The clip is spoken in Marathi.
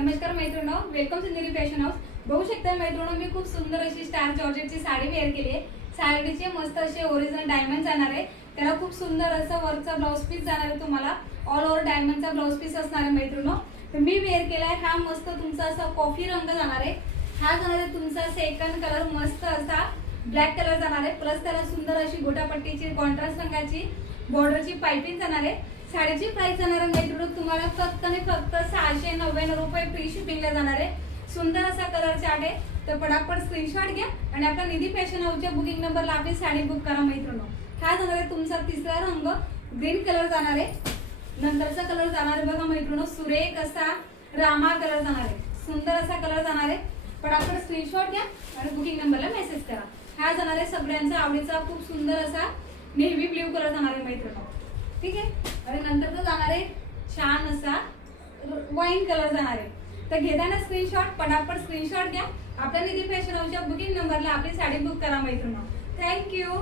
नमस्कार मैत्रिणो, वेलकम सिंधुरी फॅशन हाऊस। बघू शकता मैत्रिणो, मी खूप सुंदर अशी स्टार जॉर्जेटची साडी वेअर केली आहे। साडीचे मस्त असे ओरिजिनल डायमंड जाणार आहे, त्याला खूप सुंदर असं वर्कचा ब्लाउज पीस जाणार आहे। तुम्हाला ऑल ओव्हर डायमंडचा ब्लाउज पीस असणार आहे मैत्रिणो। तर मी वेअर केलाय हा मस्त तुमचा असा कॉफी रंग जाणार आहे। हा जाणार आहे तुमचा सेकंड कलर, मस्त असा ब्लॅक कलर जाणार आहे। प्लस त्याला सुंदर अशी गोटापट्टीची कॉन्ट्रास्ट रंगाची बॉर्डरची पाइपिंग जाणार आहे। साडीची प्राइस जाणार आहे मैत्रिणो तुम्हाला फक्त आणि फक्त 699 रुपये फ्री शिपिंगला जाणार आहे। सुंदर असा कलर चार्ट आहे, तर पटापट स्क्रीनशॉट घ्या आणि आपल्या निधी फॅशन हाऊसच्या बुकिंग नंबरला आपली साडी बुक करा मैत्रिणो। हा जाणार आहे तुमचा तिसरा रंग, ग्रीन कलर जाणार आहे। नंतरचा कलर जाणार आहे बघा मैत्रिणो, सुरेख असा रामा कलर जाणार आहे। सुंदर असा कलर जाणार आहे, पटापट स्क्रीनशॉट घ्या आणि बुकिंग नंबरला मेसेज करा। हा जाणार आहे सगळ्यांचा आवडीचा खूप सुंदर असा नेव्ही ब्ल्यू कलर जाणार आहे मैत्रिणो, ठीक आहे। आणि नंतरचा जाणार आहे छान असा वाईन कलर जाणार आहे। तर घेताना स्क्रीनशॉट, पटापट स्क्रीनशॉट घ्या, आपल्या निधी फॅशन हाऊसच्या बुकिंग नंबरला आपली साडी बुक करा मैत्रिणो। थँक्यू।